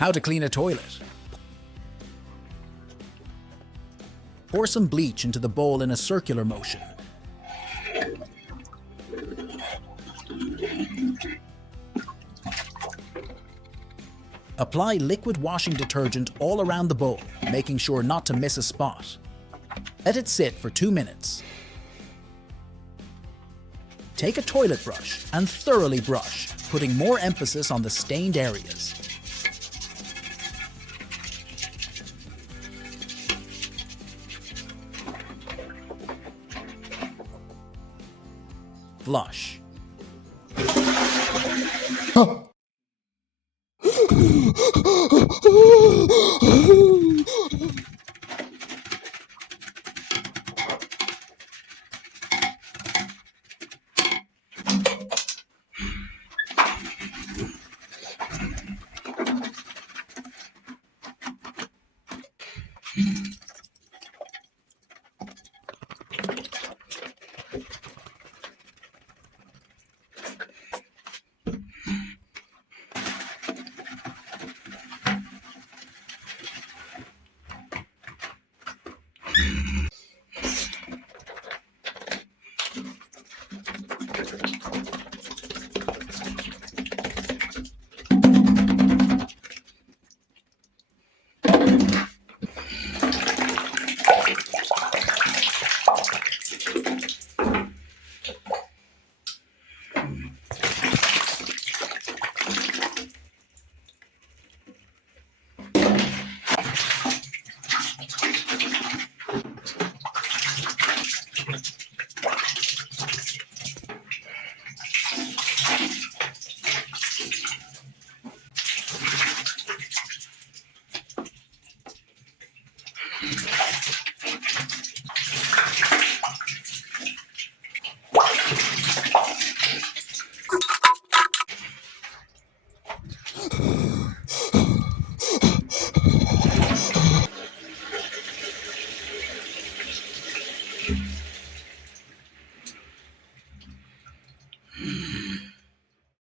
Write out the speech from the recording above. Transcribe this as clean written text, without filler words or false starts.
How to clean a toilet. Pour some bleach into the bowl in a circular motion. Apply liquid washing detergent all around the bowl, making sure not to miss a spot. Let it sit for 2 minutes. Take a toilet brush and thoroughly brush, putting more emphasis on the stained areas. Flush.